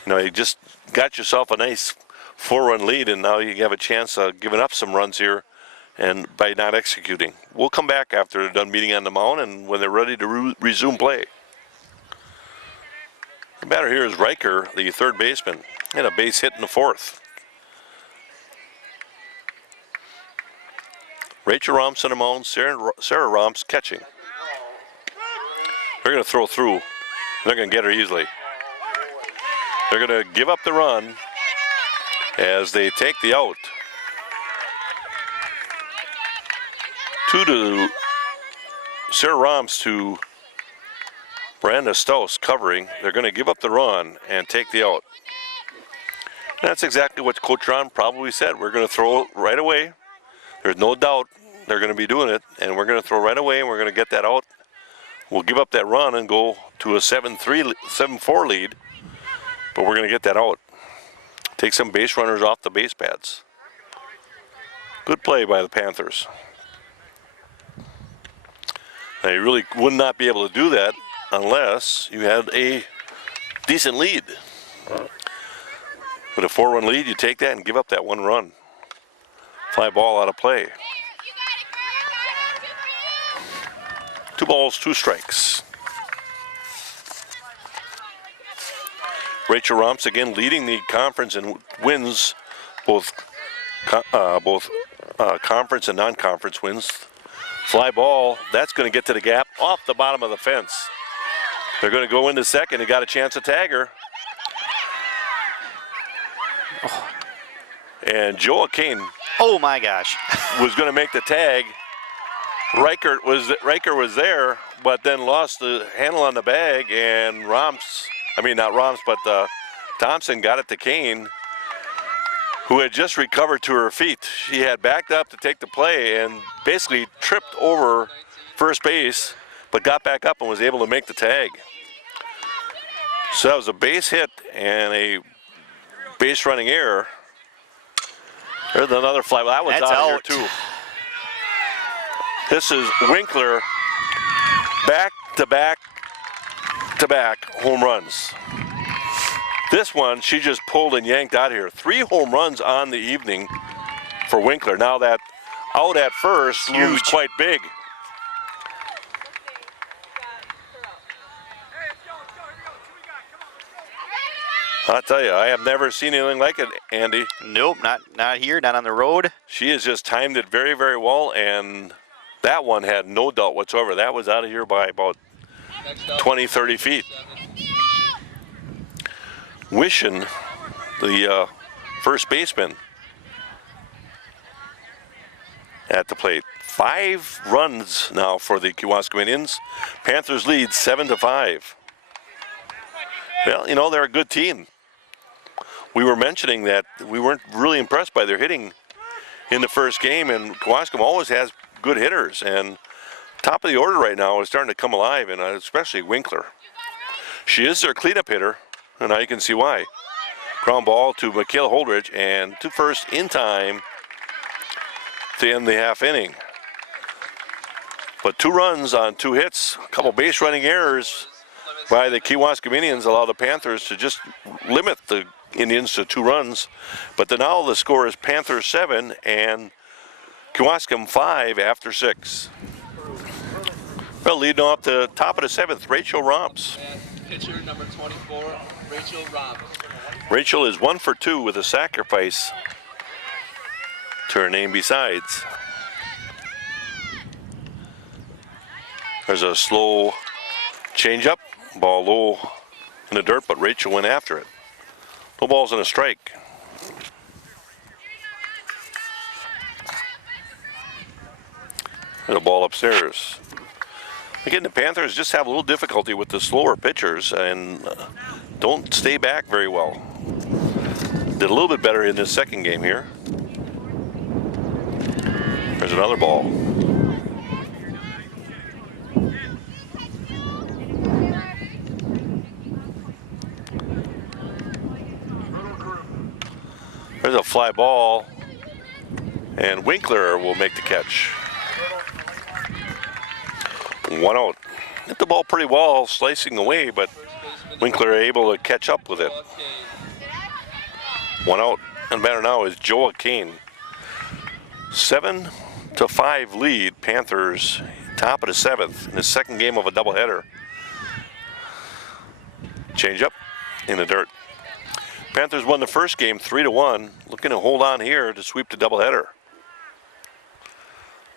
You know, you just got yourself a nice 4-run lead, and now you have a chance of giving up some runs here and by not executing. We'll come back after they're done meeting on the mound and when they're ready to resume play. The batter here is Riker, the third baseman, and a base hit in the fourth. Rachel Romps on the mound, Sarah Romps catching. They're going to throw through. They're going to get her easily. They're going to give up the run as they take the out. 2 to Sarah Romps to Brenda Stouse covering. They're going to give up the run and take the out. And that's exactly what Coach Ron probably said. We're going to throw right away. There's no doubt they're going to be doing it, and we're going to throw right away, and we're going to get that out. We'll give up that run and go to a 7-4 lead, but we're going to get that out. Take some base runners off the base pads. Good play by the Panthers. Now you really would not be able to do that unless you had a decent lead. With a 4-run lead, you take that and give up that 1 run. Fly ball out of play. 2 balls, 2 strikes. Rachel Romps again leading the conference and wins both conference and non-conference wins. Fly ball, that's going to get to the gap off the bottom of the fence. They're going to go into second. They got a chance to tag her. Oh. And Joa Kane Oh my gosh. was going to make the tag. Riker was there, but then lost the handle on the bag, and Thompson got it to Kane, who had just recovered to her feet. She had backed up to take the play and basically tripped over first base, but got back up and was able to make the tag. So that was a base hit and a base running error. There's another fly. Well, that was That's out out. here too. This is Winkler, back-to-back home runs. This one, she just pulled and yanked out of here. 3 home runs on the evening for Winkler. Now that out at first looms quite big. I'll tell you, I have never seen anything like it, Andy. Nope, not here, not on the road. She has just timed it very, very well, and that one had no doubt whatsoever. That was out of here by about 20, 30 feet. Wishin, the first baseman, at the plate. 5 runs now for the Kewaskum Indians. Panthers lead 7-5. Well, you know, they're a good team. We were mentioning that we weren't really impressed by their hitting in the first game, and Kewaskum always has good hitters, and top of the order right now is starting to come alive, and especially Winkler. She is their cleanup hitter, and now you can see why. Ground ball to Michaela Holdridge, and to first in time to end the half inning. But 2 runs on 2 hits, a couple base running errors by the Kewaskum Indians allow the Panthers to just limit the Indians to 2 runs. But now the score is Panthers 7 and Kewaskum 5 after 6. Well, leading off the top of the 7th, Rachel Romps. Pitcher number 24, Rachel Romps. Rachel is 1 for 2 with a sacrifice to her name besides. There's a slow changeup, ball low in the dirt, but Rachel went after it. No balls and a strike. There's a ball upstairs. Again, the Panthers just have a little difficulty with the slower pitchers and don't stay back very well. Did a little bit better in this second game here. There's another ball. There's a fly ball, and Winkler will make the catch. 1 out. Hit the ball pretty well, slicing away, but Winkler able to catch up with it. 1 out. And batter now is Joa Kane. 7-5 lead. Panthers top of the 7th in the second game of a doubleheader. Change up in the dirt. Panthers won the first game 3-1. Looking to hold on here to sweep the doubleheader.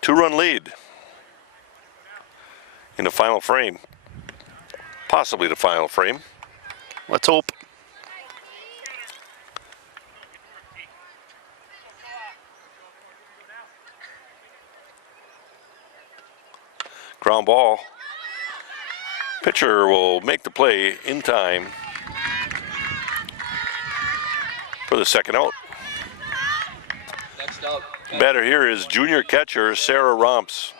2-run lead in the final frame. Possibly the final frame. Let's hope. Ground ball. Pitcher will make the play in time for the second out. Next out. Batter here is junior catcher Sarah Romps.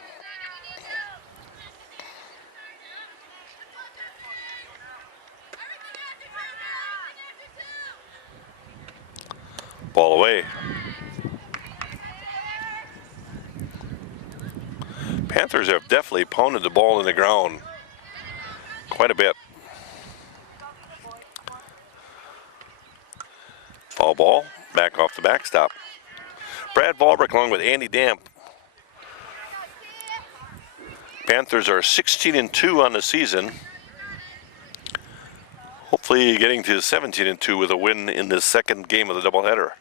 Ball away. Panthers have definitely pounded the ball in the ground quite a bit. Foul ball, back off the backstop. Brad Valbrick along with Andy Damp. Panthers are 16-2 on the season. Hopefully getting to 17-2 with a win in the second game of the doubleheader.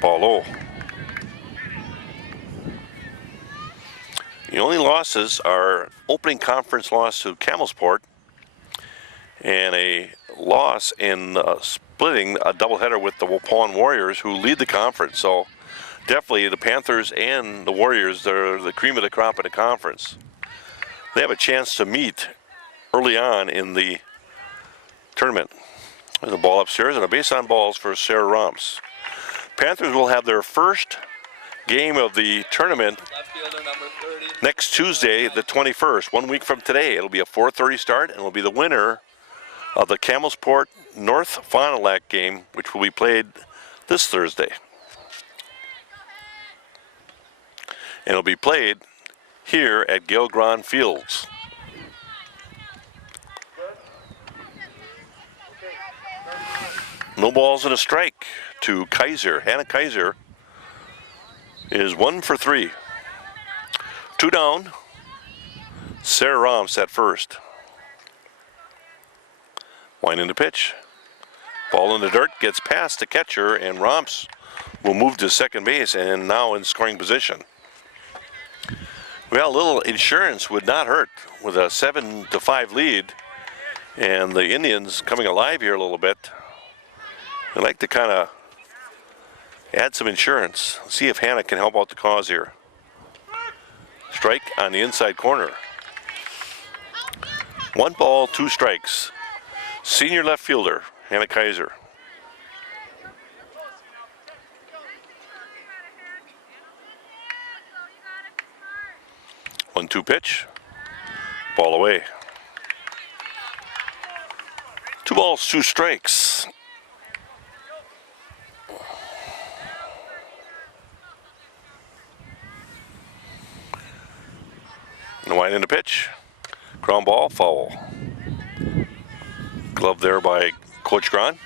Ball low. The only losses are opening conference loss to Camelsport and a loss in splitting a doubleheader with the Waupun Warriors, who lead the conference. So definitely the Panthers and the Warriors, they're the cream of the crop in the conference. They have a chance to meet early on in the tournament. There's a ball upstairs and a base on balls for Sarah Romps. Panthers will have their first game of the tournament Left fielder number 30. next Tuesday, the 21st, 1 week from today. It'll be a 4:30 start, and it'll be the winner of the Camelsport North Fond du Lac game, which will be played this Thursday. And it'll be played here at Gale Grand Fields. No balls and a strike to Kaiser. Hannah Kaiser is 1 for 3. 2 down. Sarah Romps at first. Winding the pitch. Ball in the dirt, gets past the catcher, and Romps will move to second base and now in scoring position. Well, a little insurance would not hurt with a 7-5 lead, and the Indians coming alive here a little bit. They like to kind of add some insurance. See if Hannah can help out the cause here. Strike on the inside corner. 1 ball, 2 strikes. Senior left fielder, Hannah Kaiser. One-two pitch. Ball away. 2 balls, 2 strikes. And wind in the pitch. Ground ball, foul. Glove there by Coach Gron.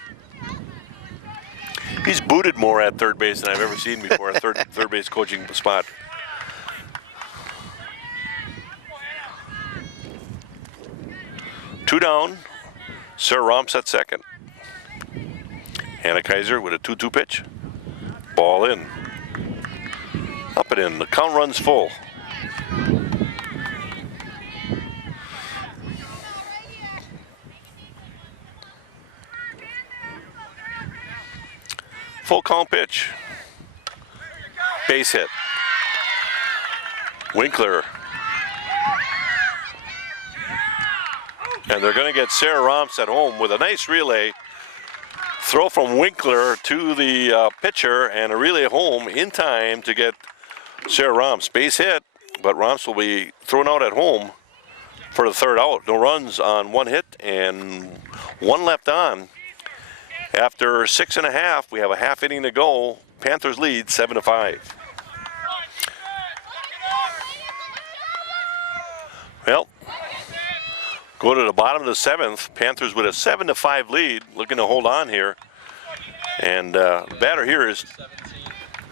He's booted more at third base than I've ever seen before, a third base coaching spot. Two down. Sarah Romps at second. Hannah Kaiser with a 2-2 pitch. Ball in. Up and in. The count runs full. Full count pitch. Base hit. Winkler. And they're going to get Sarah Romps at home with a nice relay. Throw from Winkler to the pitcher and a relay home in time to get Sarah Romps. Base hit, but Romps will be thrown out at home for the third out. No runs on 1 hit and 1 left on. After 6.5, we have a half inning to go. Panthers lead 7-5. Well, go to the bottom of the 7th. Panthers with a 7-5 lead, looking to hold on here. And the batter here is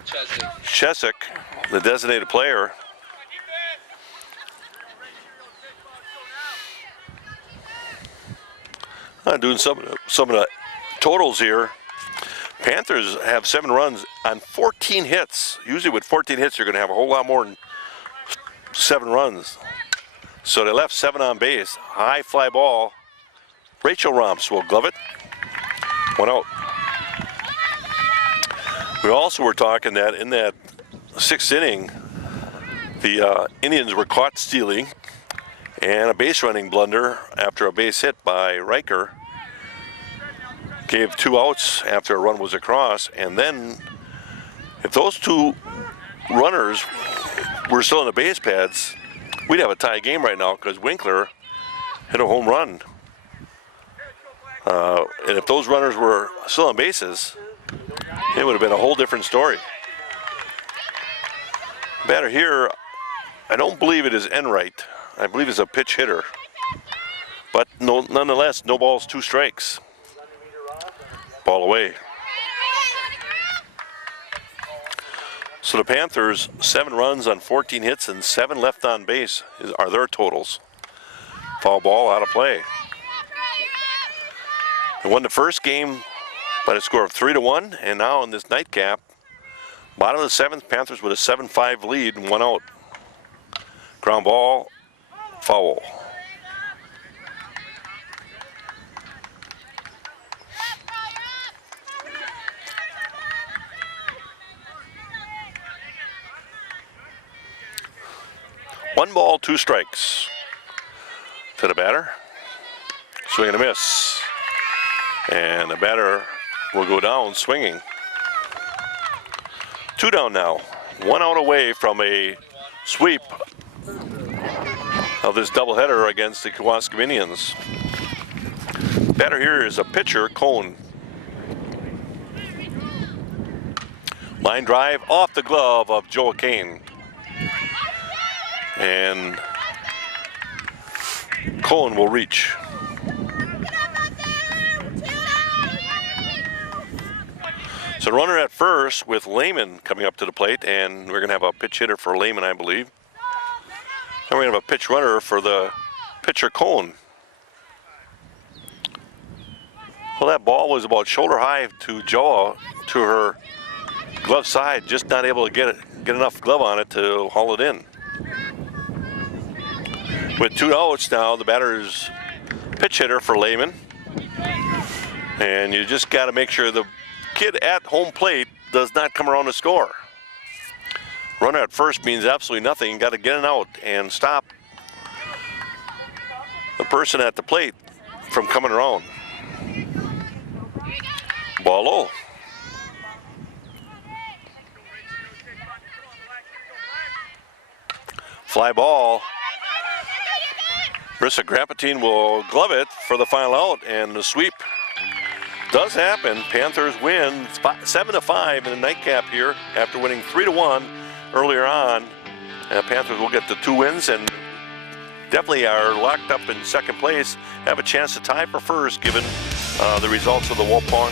17, Chesick, the designated player. Doing some of the totals here. Panthers have 7 runs on 14 hits. Usually with 14 hits, you're going to have a whole lot more than 7 runs. So they left 7 on base. High fly ball. Rachel Romps will glove it. 1 out. We also were talking that in that 6th inning, the Indians were caught stealing, and a base running blunder after a base hit by Riker gave 2 outs after a run was across. And then if those 2 runners were still in the base pads, we'd have a tie game right now because Winkler hit a home run. And if those runners were still on bases, it would have been a whole different story. Batter here, I don't believe it is Enright. I believe it's a pitch hitter. But no, nonetheless, no balls, 2 strikes. Ball away. So the Panthers, 7 runs on 14 hits and 7 left on base are their totals. Foul ball out of play. They won the first game by a score of 3-1, and now in this nightcap, bottom of the 7th, Panthers with a 7-5 lead and 1 out. Ground ball, foul. One ball, 2 strikes to the batter. Swing and a miss. And the batter will go down swinging. 2 down now. 1 out away from a sweep of this doubleheader against the Kewaskum Indians. Batter here is a pitcher, Cone. Line drive off the glove of Joe Kane. And Cone will reach. So runner at first with Lehman coming up to the plate, and we're going to have a pitch hitter for Lehman, I believe. And we're going to have a pitch runner for the pitcher, Cone. Well, that ball was about shoulder high to Joa, to her glove side, just not able to get enough glove on it to haul it in. With 2 outs now, the batter's pitch hitter for Lehman. And you just got to make sure the kid at home plate does not come around to score. Runner at first means absolutely nothing. You got to get an out and stop the person at the plate from coming around. Ball low. Fly ball. Brissa Grapatine will glove it for the final out, and the sweep does happen. Panthers win 7-5 in the nightcap here after winning 3-1 earlier on. And Panthers will get the 2 wins and definitely are locked up in 2nd place. Have a chance to tie for first given the results of the Waupun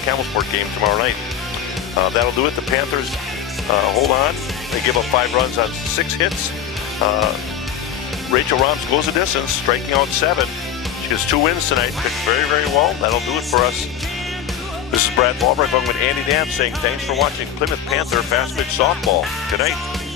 Camelsport game tomorrow night. That'll do it. The Panthers hold on. They give up 5 runs on 6 hits. Rachel Romps goes the distance, striking out 7. She has 2 wins tonight. Pitched very, very well. That'll do it for us. This is Brad Ballbreak along with Andy Dam saying thanks for watching Plymouth Panther Fast Pitch Softball. Good night.